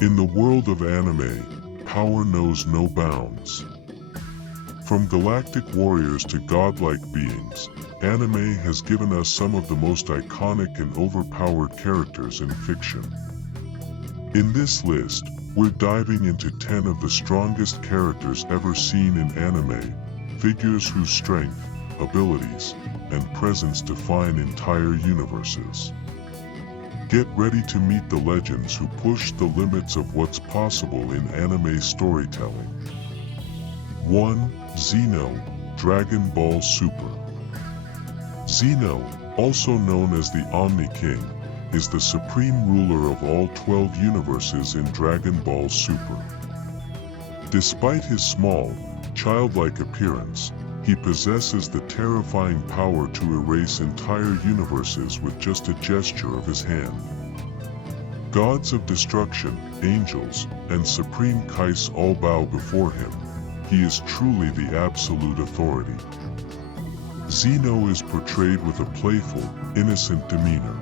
In the world of anime, power knows no bounds. From galactic warriors to godlike beings, anime has given us some of the most iconic and overpowered characters in fiction. In this list, we're diving into 10 of the strongest characters ever seen in anime, figures whose strength, abilities, and presence define entire universes. Get ready to meet the legends who push the limits of what's possible in anime storytelling. 1. Zeno, Dragon Ball Super. Zeno, also known as the Omni King, is the supreme ruler of all 12 universes in Dragon Ball Super. Despite his small, childlike appearance, he possesses the terrifying power to erase entire universes with just a gesture of his hand. Gods of destruction, angels, and supreme Kais all bow before him. He is truly the absolute authority. Zeno is portrayed with a playful, innocent demeanor.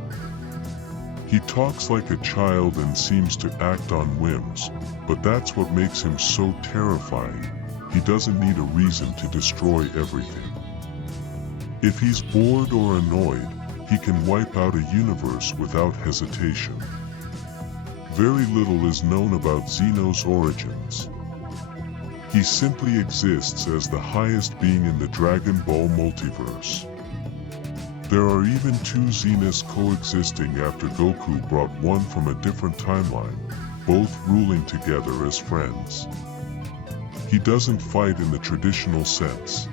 He talks like a child and seems to act on whims, but that's what makes him so terrifying. He doesn't need a reason to destroy everything. If he's bored or annoyed, he can wipe out a universe without hesitation. Very little is known about Zeno's origins. He simply exists as the highest being in the Dragon Ball multiverse. There are even two Zenas coexisting after Goku brought one from a different timeline, both ruling together as friends. He doesn't fight in the traditional sense.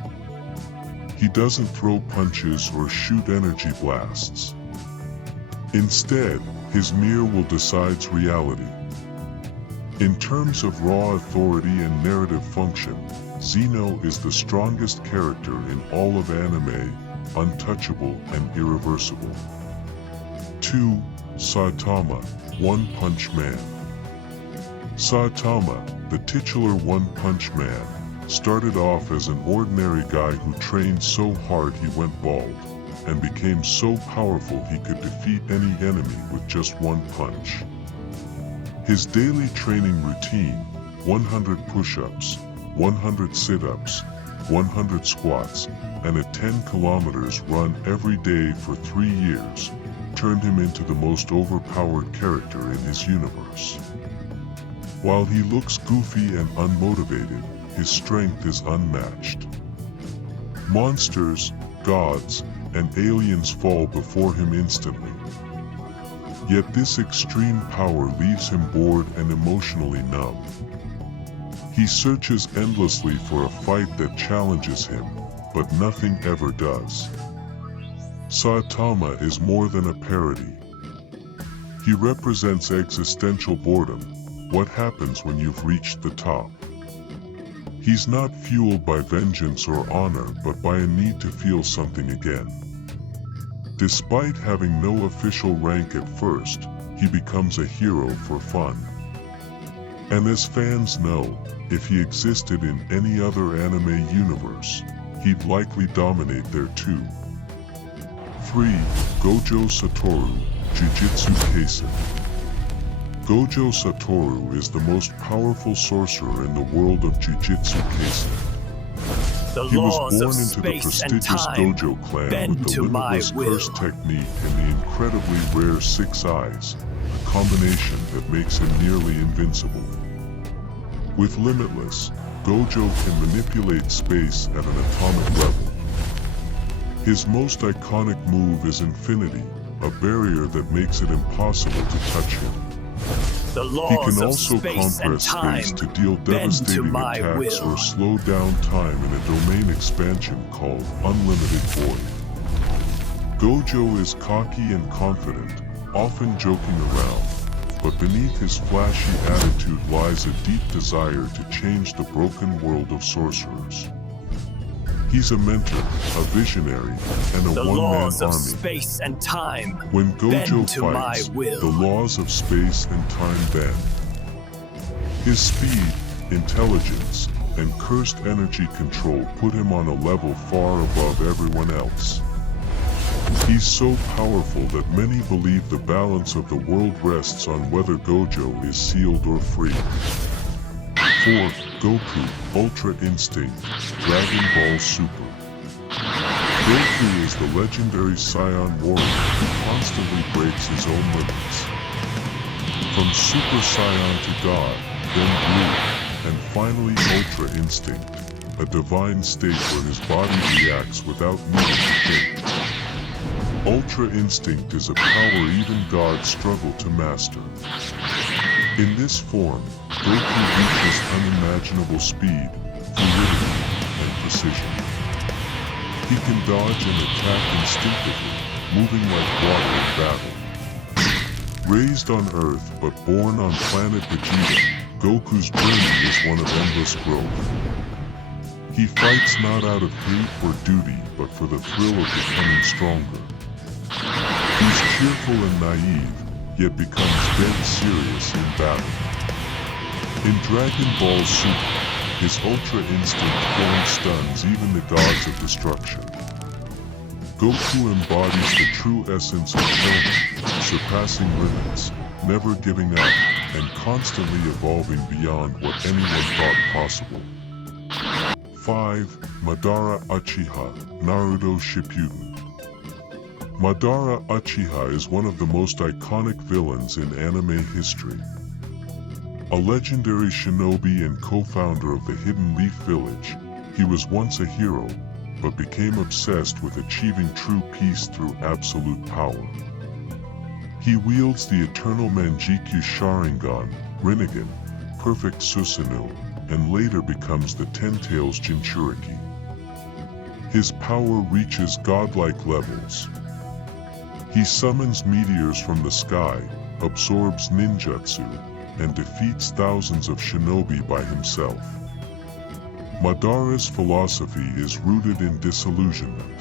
He doesn't throw punches or shoot energy blasts. Instead, his mirror will decide reality. In terms of raw authority and narrative function, Zeno is the strongest character in all of anime, untouchable and irreversible. 2. Saitama, One Punch Man. Saitama, the titular One Punch Man, started off as an ordinary guy who trained so hard he went bald, and became so powerful he could defeat any enemy with just one punch. His daily training routine, 100 push-ups, 100 sit-ups, 100 squats, and a 10 kilometers run every day for 3 years, turned him into the most overpowered character in his universe. While he looks goofy and unmotivated, his strength is unmatched. Monsters, gods, and aliens fall before him instantly. Yet this extreme power leaves him bored and emotionally numb. He searches endlessly for a fight that challenges him, but nothing ever does. Saitama is more than a parody. He represents existential boredom, what happens when you've reached the top. He's not fueled by vengeance or honor but by a need to feel something again. Despite having no official rank at first, he becomes a hero for fun. And as fans know, if he existed in any other anime universe, he'd likely dominate there too. 3. Gojo Satoru, Jujutsu Kaisen. Gojo Satoru is the most powerful sorcerer in the world of Jujutsu Kaisen. He was born into the prestigious Gojo clan with the limitless curse technique and the incredibly rare 6 eyes, a combination that makes him nearly invincible. With Limitless, Gojo can manipulate space at an atomic level. His most iconic move is Infinity, a barrier that makes it impossible to touch him. He can also compress space to deal devastating attacks or slow down time in a domain expansion called Unlimited Void. Gojo is cocky and confident, often joking around, but beneath his flashy attitude lies a deep desire to change the broken world of sorcerers. He's a mentor, a visionary, and a one-man army. Space and time when Gojo fights, the laws of space and time bend. His speed, intelligence, and cursed energy control put him on a level far above everyone else. He's so powerful that many believe the balance of the world rests on whether Gojo is sealed or free. 4. Goku, Ultra Instinct, Dragon Ball Super. Goku is the legendary Saiyan warrior who constantly breaks his own limits. From Super Saiyan to God, then Blue, and finally Ultra Instinct, a divine state where his body reacts without needing to think. Ultra Instinct is a power even gods struggle to master. In this form, Goku reaches unimaginable speed, fluidity, and precision. He can dodge and attack instinctively, moving like water in battle. Raised on Earth but born on planet Vegeta, Goku's journey is one of endless growth. He fights not out of hate or duty but for the thrill of becoming stronger. He's cheerful and naive, yet becomes dead serious in battle. In Dragon Ball Super, his Ultra Instinct form stuns even the gods of destruction. Goku embodies the true essence of learning, surpassing limits, never giving up, and constantly evolving beyond what anyone thought possible. 5. Madara Uchiha, Naruto Shippuden. Madara Uchiha is one of the most iconic villains in anime history. A legendary shinobi and co-founder of the Hidden Leaf Village, he was once a hero, but became obsessed with achieving true peace through absolute power. He wields the eternal Manjikyu Sharingan, Rinnegan, Perfect Susanoo, and later becomes the Ten-Tails Jinchuriki. His power reaches godlike levels. He summons meteors from the sky, absorbs ninjutsu, and defeats thousands of shinobi by himself. Madara's philosophy is rooted in disillusionment.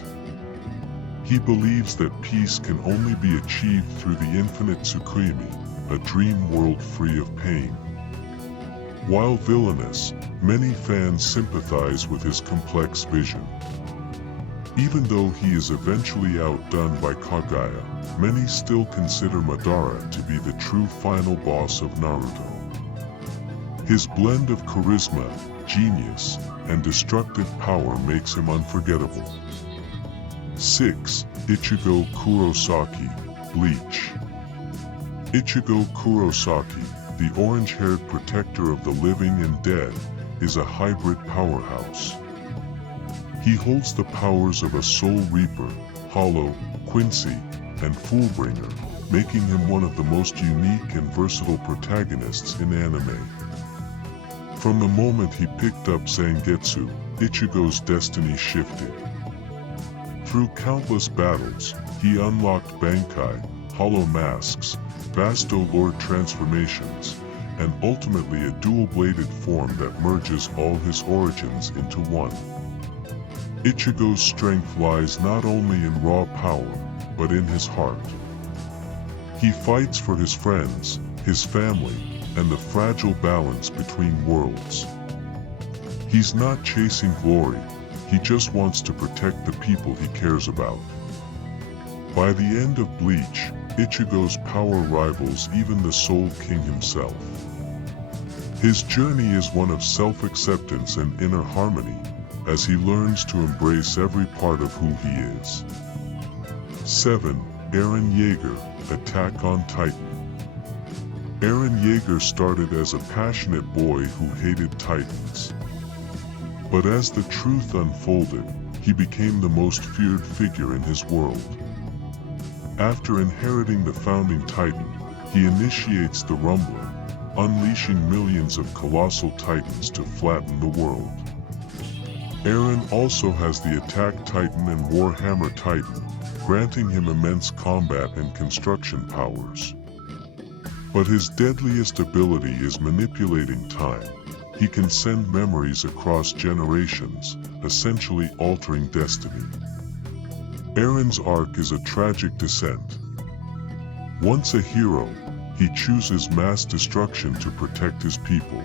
He believes that peace can only be achieved through the infinite Tsukuyomi, a dream world free of pain. While villainous, many fans sympathize with his complex vision. Even though he is eventually outdone by Kaguya, many still consider Madara to be the true final boss of Naruto. His blend of charisma, genius, and destructive power makes him unforgettable. 6. Ichigo Kurosaki, Bleach. Ichigo Kurosaki, the orange-haired protector of the living and dead, is a hybrid powerhouse. He holds the powers of a Soul Reaper, Hollow, Quincy, and Foolbringer, making him one of the most unique and versatile protagonists in anime. From the moment he picked up Zangetsu, Ichigo's destiny shifted. Through countless battles, he unlocked Bankai, Hollow Masks, Vasto Lord transformations, and ultimately a dual-bladed form that merges all his origins into one. Ichigo's strength lies not only in raw power, but in his heart. He fights for his friends, his family, and the fragile balance between worlds. He's not chasing glory, he just wants to protect the people he cares about. By the end of Bleach, Ichigo's power rivals even the Soul King himself. His journey is one of self-acceptance and inner harmony, as he learns to embrace every part of who he is. 7. Eren Yeager, Attack on Titan. Eren Yeager started as a passionate boy who hated Titans. But as the truth unfolded, he became the most feared figure in his world. After inheriting the founding Titan, he initiates the Rumbling, unleashing millions of colossal Titans to flatten the world. Eren also has the Attack Titan and Warhammer Titan, granting him immense combat and construction powers. But his deadliest ability is manipulating time. He can send memories across generations, essentially altering destiny. Eren's arc is a tragic descent. Once a hero, he chooses mass destruction to protect his people.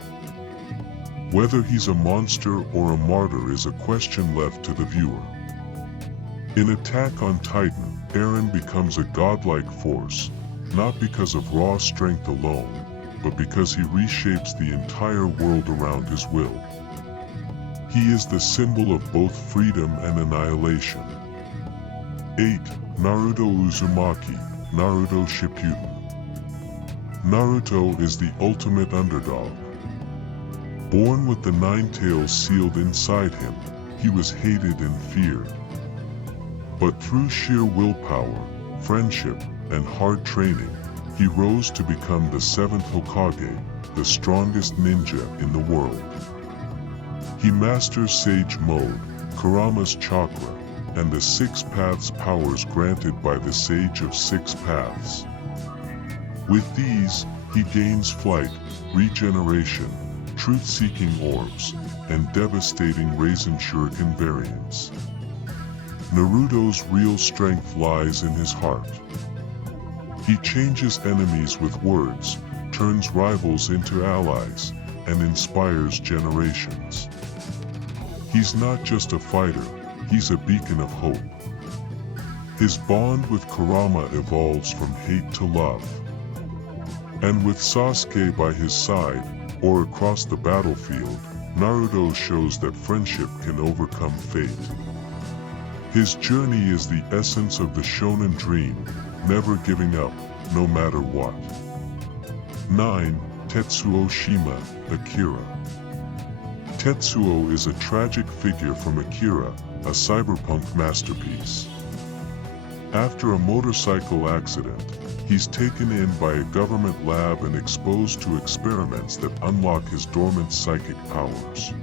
Whether he's a monster or a martyr is a question left to the viewer. In Attack on Titan, Eren becomes a godlike force, not because of raw strength alone, but because he reshapes the entire world around his will. He is the symbol of both freedom and annihilation. 8. Naruto Uzumaki, Naruto Shippuden. Naruto is the ultimate underdog. Born with the 9 tails sealed inside him, he was hated and feared. But through sheer willpower, friendship, and hard training, he rose to become the 7th Hokage, the strongest ninja in the world. He masters Sage Mode, Kurama's chakra, and the 6 paths powers granted by the Sage of 6 Paths. With these, he gains flight, regeneration, truth-seeking orbs, and devastating Raisin Shuriken variants. Naruto's real strength lies in his heart. He changes enemies with words, turns rivals into allies, and inspires generations. He's not just a fighter, he's a beacon of hope. His bond with Kurama evolves from hate to love. And with Sasuke by his side, or across the battlefield, Naruto shows that friendship can overcome fate. His journey is the essence of the shonen dream, never giving up, no matter what. 9. Tetsuo Shima, Akira. Tetsuo is a tragic figure from Akira, a cyberpunk masterpiece. After a motorcycle accident, he's taken in by a government lab and exposed to experiments that unlock his dormant psychic powers.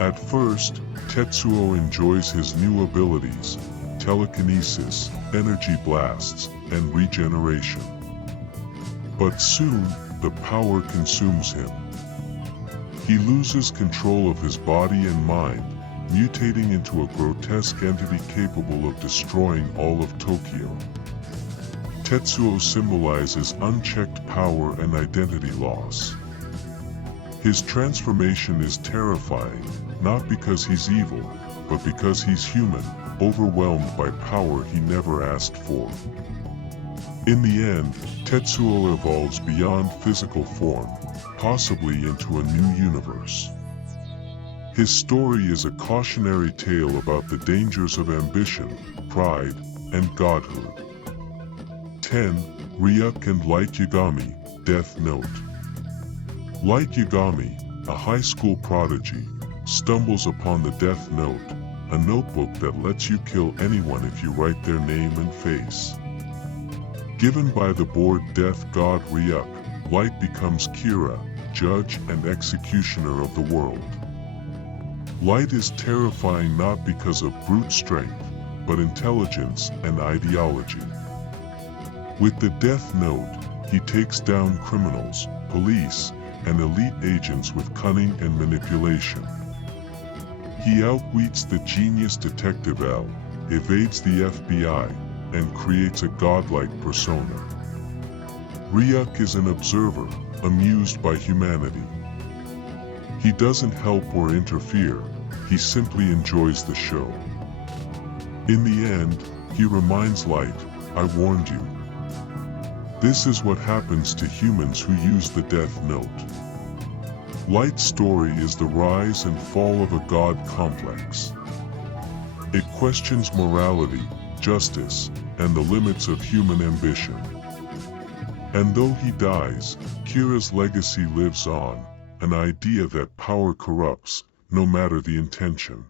At first, Tetsuo enjoys his new abilities, telekinesis, energy blasts, and regeneration. But soon, the power consumes him. He loses control of his body and mind, mutating into a grotesque entity capable of destroying all of Tokyo. Tetsuo symbolizes unchecked power and identity loss. His transformation is terrifying, not because he's evil, but because he's human, overwhelmed by power he never asked for. In the end, Tetsuo evolves beyond physical form, possibly into a new universe. His story is a cautionary tale about the dangers of ambition, pride, and godhood. 10. Ryuk and Light Yagami, Death Note. Light Yagami, a high school prodigy, stumbles upon the Death Note, a notebook that lets you kill anyone if you write their name and face. Given by the bored death god Ryuk, Light becomes Kira, judge and executioner of the world. Light is terrifying not because of brute strength, but intelligence and ideology. With the Death Note, he takes down criminals, police, and elite agents with cunning and manipulation. He outwits the genius Detective L, evades the FBI, and creates a godlike persona. Ryuk is an observer, amused by humanity. He doesn't help or interfere, he simply enjoys the show. In the end, he reminds Light, "I warned you." This is what happens to humans who use the Death Note. Light's story is the rise and fall of a god complex. It questions morality, justice, and the limits of human ambition. And though he dies, Kira's legacy lives on, an idea that power corrupts, no matter the intention.